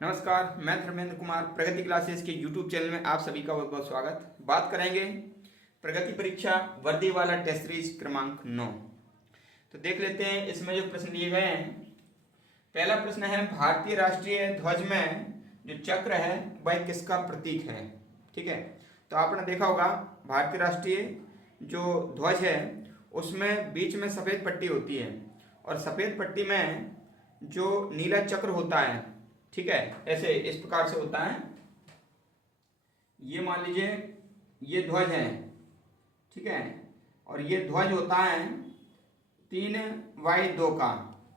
नमस्कार, मैं धर्मेंद्र कुमार प्रगति क्लासेस के YouTube चैनल में आप सभी का बहुत बहुत स्वागत। बात करेंगे प्रगति परीक्षा वर्दी वाला टेस्ट सीरीज क्रमांक 9। तो देख लेते हैं इसमें जो प्रश्न दिए गए हैं। पहला प्रश्न है, भारतीय राष्ट्रीय ध्वज में जो चक्र है वह किसका प्रतीक है। ठीक है, तो आपने देखा होगा भारतीय राष्ट्रीय जो ध्वज है उसमें बीच में सफ़ेद पट्टी होती है और सफ़ेद पट्टी में जो नीला चक्र होता है, ठीक है, ऐसे इस प्रकार से होता है। ये मान लीजिए ये ध्वज है, ठीक है, और ये ध्वज होता है 3x2 का।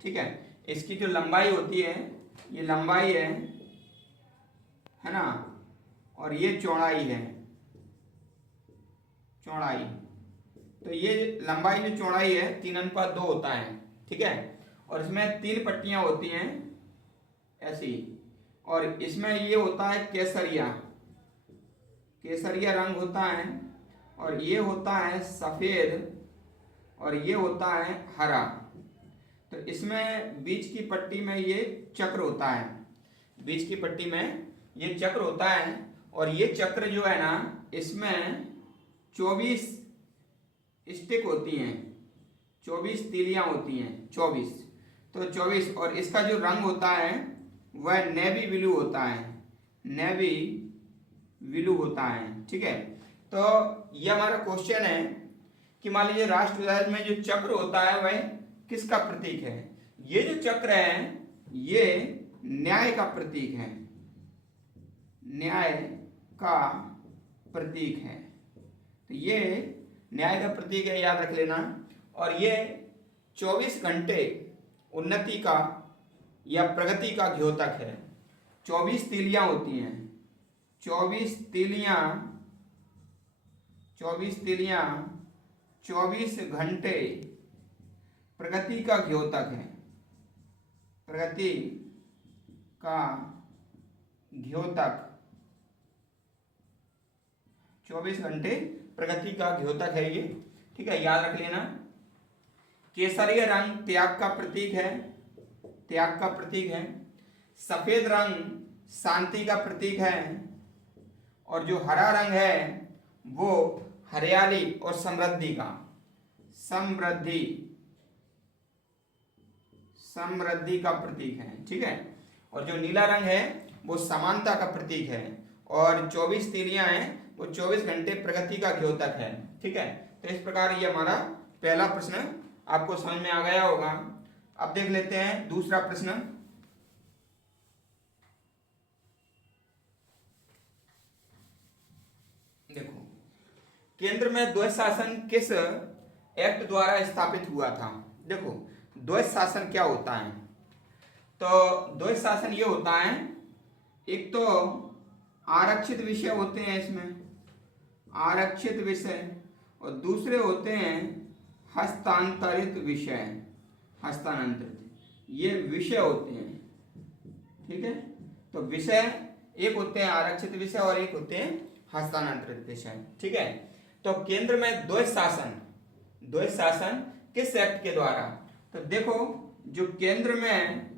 ठीक है, इसकी जो लंबाई होती है ये लंबाई है ना, और ये चौड़ाई है, चौड़ाई। तो ये लंबाई जो चौड़ाई है 3:2 होता है। ठीक है, और इसमें 3 पट्टियां होती हैं ऐसी, और इसमें ये होता है केसरिया, केसरिया रंग होता है, और ये होता है सफ़ेद, और ये होता है हरा। तो इसमें बीच की पट्टी में ये चक्र होता है, बीच की पट्टी में ये चक्र होता है, और ये चक्र जो है ना इसमें 24 स्टिक होती हैं, 24 तीलियां होती हैं, 24। तो 24, और इसका जो रंग होता है वह नेवी ब्लू होता है, नेवी ब्लू होता है। ठीक है, तो ये हमारा क्वेश्चन है कि मान लीजिए राष्ट्रध्वज में जो चक्र होता है वह किसका प्रतीक है। ये जो चक्र है ये न्याय का प्रतीक है, न्याय का प्रतीक है। तो ये न्याय का प्रतीक है, याद रख लेना। और ये 24 घंटे उन्नति का या प्रगति का द्योतक है। 24 तीलियां होती हैं, 24 तीलियां, 24 घंटे प्रगति का द्योतक है, प्रगति का द्योतक, 24 घंटे प्रगति का द्योतक है ये। ठीक है, याद रख लेना। केसरिया रंग त्याग का प्रतीक है, त्याग का प्रतीक है। सफेद रंग शांति का प्रतीक है, और जो हरा रंग है वो हरियाली और समृद्धि का, समृद्धि का प्रतीक है। ठीक है, और जो नीला रंग है वो समानता का प्रतीक है, और 24 तीलियां हैं वो 24 घंटे प्रगति का द्योतक है। ठीक है, तो इस प्रकार ये हमारा पहला प्रश्न आपको समझ में आ गया होगा। अब देख लेते हैं दूसरा प्रश्न। देखो, केंद्र में द्वैध शासन किस एक्ट द्वारा स्थापित हुआ था। देखो, द्वैध शासन क्या होता है। तो द्वैध शासन ये होता है, एक तो आरक्षित विषय होते हैं इसमें, आरक्षित विषय, और दूसरे होते हैं हस्तांतरित विषय, हस्तांतरित, ये विषय होते हैं। ठीक है, तो विषय एक होते हैं आरक्षित विषय और एक होते हैं हस्तांतरित विषय। ठीक है, तो केंद्र में द्वैध शासन, द्वैध शासन किस एक्ट के द्वारा। तो देखो, जो केंद्र में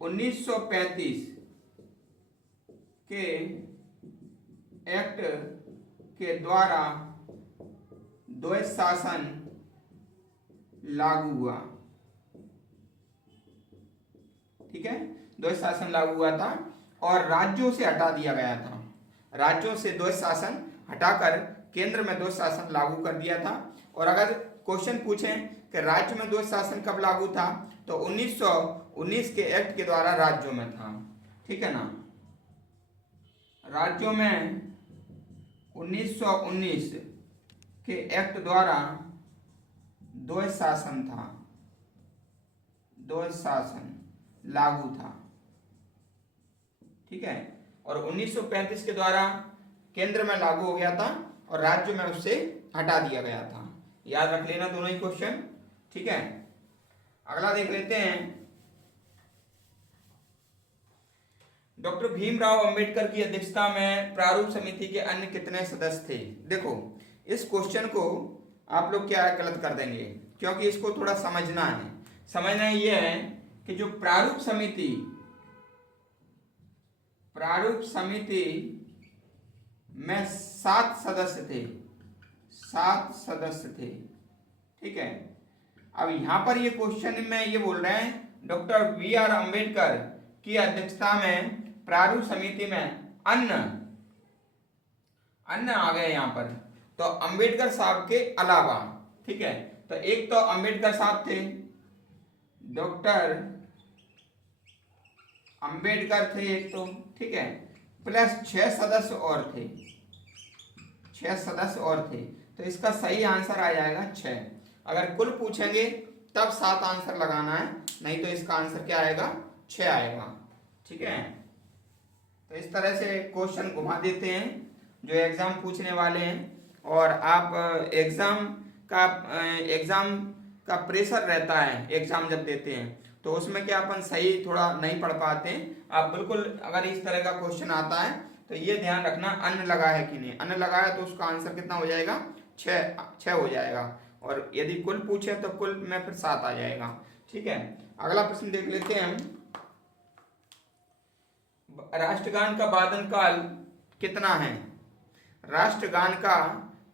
1935 के एक्ट के द्वारा द्वैध शासन लागू हुआ। ठीक है, द्वैध शासन लागू हुआ था और राज्यों से हटा दिया गया था, राज्यों से द्वैध शासन हटाकर केंद्र में द्वैध शासन लागू कर दिया था। और अगर क्वेश्चन पूछें कि राज्य में द्वैध शासन कब लागू था, तो 1919 के एक्ट के द्वारा राज्यों में था। ठीक है ना, राज्यों में 1919 के एक्ट द्वारा द्वैध शासन था, द्वैध शासन लागू था। ठीक है, और 1935 के द्वारा केंद्र में लागू हो गया था और राज्य में उससे हटा दिया गया था। याद रख लेना दोनों ही क्वेश्चन। ठीक है, अगला देख लेते हैं। डॉक्टर भीमराव अंबेडकर की अध्यक्षता में प्रारूप समिति के अन्य कितने सदस्य थे। देखो, इस क्वेश्चन को आप लोग क्या गलत कर देंगे, क्योंकि इसको थोड़ा समझना है। समझना ये है कि जो प्रारूप समिति में 7 सदस्य थे, 7 सदस्य थे। ठीक है, अब यहां पर ये क्वेश्चन में ये बोल रहे हैं डॉक्टर बी.आर. अम्बेडकर की अध्यक्षता में प्रारूप समिति में अन्य आ गए यहाँ पर, तो अम्बेडकर साहब के अलावा। ठीक है, तो एक तो अम्बेडकर साहब थे, डॉक्टर अम्बेडकर थे एक तो, ठीक है, प्लस 6 सदस्य और थे, 6 सदस्य और थे। तो इसका सही आंसर आ जाएगा 6। अगर कुल पूछेंगे तब 7 आंसर लगाना है, नहीं तो इसका आंसर क्या आएगा, 6 आएगा। ठीक है, तो इस तरह से क्वेश्चन घुमा देते हैं जो एग्जाम पूछने वाले हैं। और आप एग्जाम का प्रेशर रहता है, एग्जाम जब देते हैं तो उसमें क्या अपन सही थोड़ा नहीं पढ़ पाते हैं। आप बिल्कुल अगर इस तरह का क्वेश्चन आता है तो ये ध्यान रखना अन्न लगा है कि नहीं, अन्न लगा है तो उसका आंसर कितना हो जाएगा, 6 हो जाएगा। और यदि कुल पूछे तो कुल में फिर 7 आ जाएगा। ठीक है, अगला प्रश्न देख लेते हैं हम। राष्ट्रगान का वादन काल कितना है, राष्ट्रगान का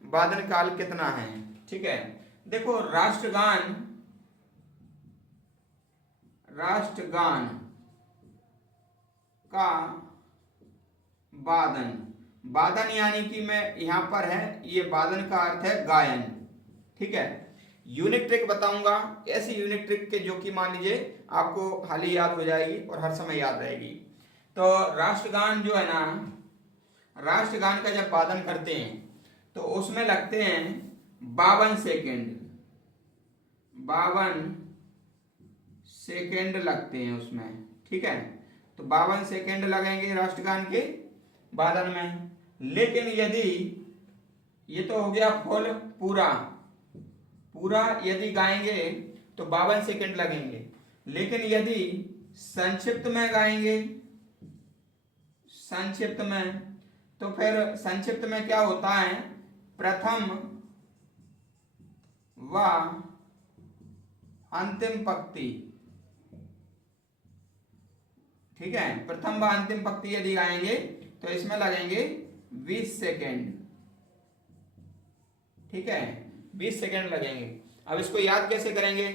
वादन काल कितना है। ठीक है, देखो राष्ट्रगान का वादन यानी कि मैं यहां पर है, ये वादन का अर्थ है गायन। ठीक है, यूनिक ट्रिक बताऊंगा, ऐसी यूनिक ट्रिक के जो कि मान लीजिए आपको हाल ही याद हो जाएगी और हर समय याद रहेगी। तो राष्ट्रगान जो है ना, राष्ट्रगान का जब वादन करते हैं तो उसमें लगते हैं 52 सेकेंड, 52 सेकेंड लगते हैं उसमें। ठीक है, तो 52 सेकेंड लगेंगे राष्ट्रगान के वादन में। लेकिन यदि ये तो हो गया फुल पूरा यदि गाएंगे तो 52 सेकेंड लगेंगे। लेकिन यदि संक्षिप्त में गाएंगे, संक्षिप्त में, तो फिर संक्षिप्त में क्या होता है, प्रथम व अंतिम पंक्ति। ठीक है, प्रथम व अंतिम पंक्ति यदि गाएंगे तो इसमें लगेंगे 20 सेकेंड। ठीक है, 20 सेकेंड लगेंगे। अब इसको याद कैसे करेंगे,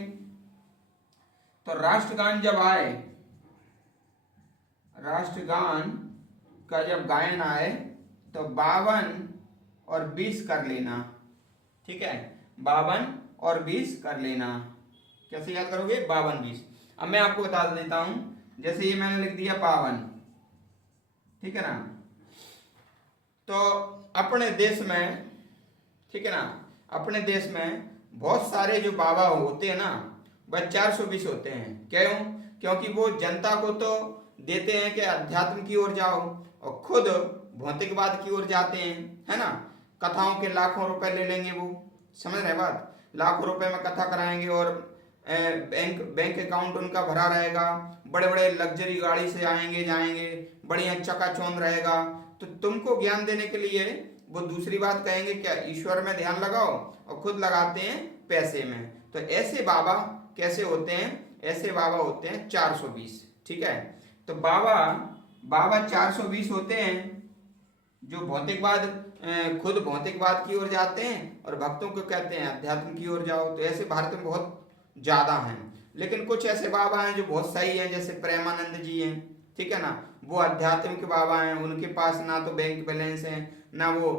तो राष्ट्रगान जब आए, राष्ट्रगान का जब गायन आए तो 52 और 20 कर लेना। ठीक है, 52 और 20 कर लेना। कैसे याद करोगे, 52 20। अब मैं आपको बता देता हूं, जैसे ये मैंने लिख दिया 52, ठीक है ना, तो अपने देश में, ठीक है ना, अपने देश में बहुत सारे जो बाबा होते हैं ना, वह 420 होते हैं। क्यों, क्योंकि वो जनता को तो देते हैं कि अध्यात्म की ओर जाओ और खुद भौतिकवाद की ओर जाते हैं, है ना। कथाओं के लाखों रुपए ले लेंगे वो, समझ रहे बात, लाखों रुपए में कथा कराएंगे और बैंक अकाउंट उनका भरा रहेगा, बड़े बड़े लग्जरी गाड़ी से आएंगे जाएंगे, बढ़िया चकाचौंध रहेगा। तो तुमको ज्ञान देने के लिए वो दूसरी बात कहेंगे क्या, ईश्वर में ध्यान लगाओ, और खुद लगाते हैं पैसे में। तो ऐसे बाबा कैसे होते हैं, ऐसे बाबा होते हैं 420। ठीक है, तो बाबा 420 होते हैं जो भौतिकवाद, खुद भौतिकवाद की ओर जाते हैं और भक्तों को कहते हैं अध्यात्म की ओर जाओ। तो ऐसे भारत में बहुत ज्यादा हैं। लेकिन कुछ ऐसे बाबा हैं जो बहुत सही हैं, जैसे प्रेमानंद जी हैं, ठीक है ना, वो अध्यात्म के बाबा हैं। उनके पास ना तो बैंक बैलेंस है, ना वो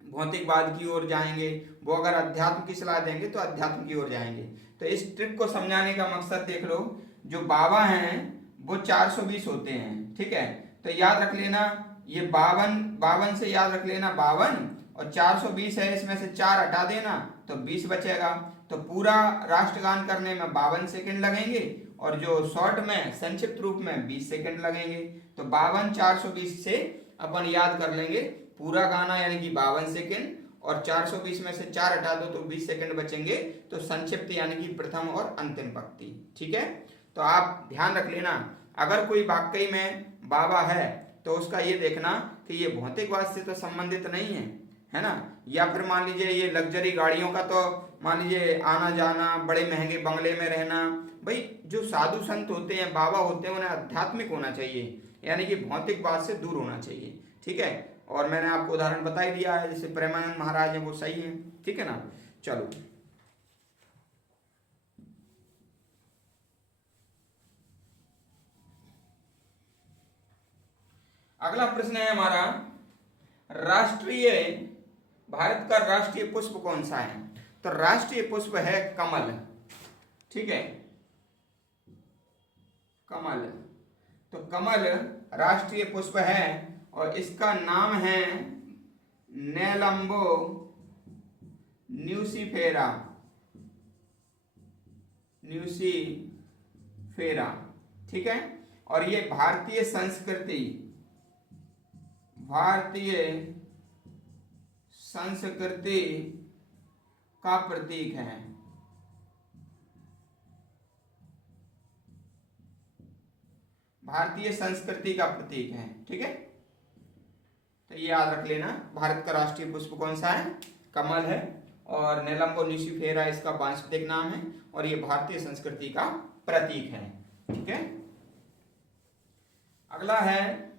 भौतिकवाद की ओर जाएंगे। वो अगर अध्यात्म की सलाह देंगे तो अध्यात्म की ओर जाएंगे। तो इस ट्रिक को समझाने का मकसद देख लो, जो बाबा हैं वो 420 होते हैं। ठीक है, तो याद रख लेना, ये 52 से याद रख लेना 52, और 420 है, इसमें से 4 हटा देना तो 20 बचेगा। तो पूरा राष्ट्रगान करने में 52 सेकंड लगेंगे और जो शॉर्ट में संक्षिप्त रूप में 20 सेकंड लगेंगे। तो 52 420 से अपन याद कर लेंगे पूरा गाना यानी कि 52 सेकंड, और 420 में से 4 हटा दो तो 20 सेकंड बचेंगे। तो संक्षिप्त यानी कि प्रथम और अंतिम पंक्ति। ठीक है, तो आप ध्यान रख लेना, अगर कोई वाकई में बाबा है तो उसका ये देखना कि ये भौतिकवाद से तो संबंधित नहीं है, है ना, या फिर मान लीजिए ये लग्जरी गाड़ियों का तो मान लीजिए आना जाना, बड़े महंगे बंगले में रहना। भाई जो साधु संत होते हैं, बाबा होते हैं, उन्हें आध्यात्मिक होना चाहिए, यानी कि भौतिक बात से दूर होना चाहिए। ठीक है, और मैंने आपको उदाहरण बता ही दिया है, जैसे प्रेमानंद महाराज है, वो सही है। ठीक है ना। चलो अगला प्रश्न है हमारा, राष्ट्रीय भारत का राष्ट्रीय पुष्प कौन सा है? तो राष्ट्रीय पुष्प है कमल। ठीक है, कमल। तो कमल राष्ट्रीय पुष्प है और इसका नाम है नेलंबो न्यूसीफेरा। न्यूसीफेरा। ठीक है, और ये भारतीय संस्कृति का प्रतीक है। भारतीय संस्कृति का प्रतीक है। ठीक है, तो ये याद रख लेना, भारत का राष्ट्रीय पुष्प कौन सा है? कमल है, और नेलंबो न्यूसीफेरा इसका वानस्पतिक नाम है, और ये भारतीय संस्कृति का प्रतीक है। ठीक है, अगला है,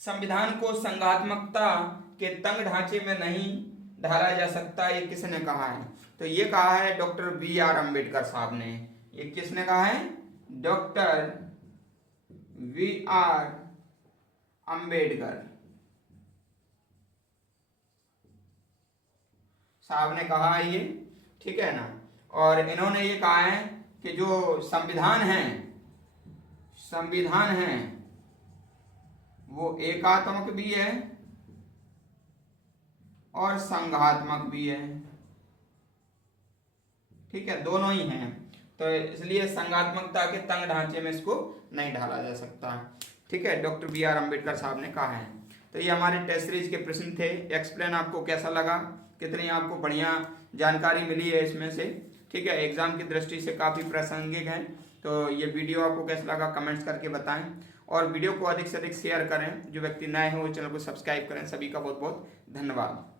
संविधान को संघात्मकता के तंग ढांचे में नहीं ढाला जा सकता, ये किसने कहा है? तो ये कहा है डॉक्टर बी.आर. अम्बेडकर साहब ने। ये किसने कहा है? Doctor B R. अम्बेडकर साहब ने कहा है ये। ठीक है ना, और इन्होंने ये कहा है कि जो संविधान है वो एकात्मक भी है और संघात्मक भी है। ठीक है, दोनों ही हैं, तो इसलिए संघात्मकता के तंग ढांचे में इसको नहीं ढाला जा सकता। ठीक है, डॉक्टर बी.आर. अम्बेडकर साहब ने कहा है। तो ये हमारे टेस्ट सीरीज के प्रश्न थे। एक्सप्लेन आपको कैसा लगा, कितनी आपको बढ़िया जानकारी मिली है इसमें से? ठीक है, एग्जाम की दृष्टि से काफ़ी प्रासंगिक है। तो ये वीडियो आपको कैसा लगा कमेंट्स करके बताएं, और वीडियो को अधिक से अधिक शेयर करें। जो व्यक्ति नए हैं वो चैनल को सब्सक्राइब करें। सभी का बहुत बहुत धन्यवाद।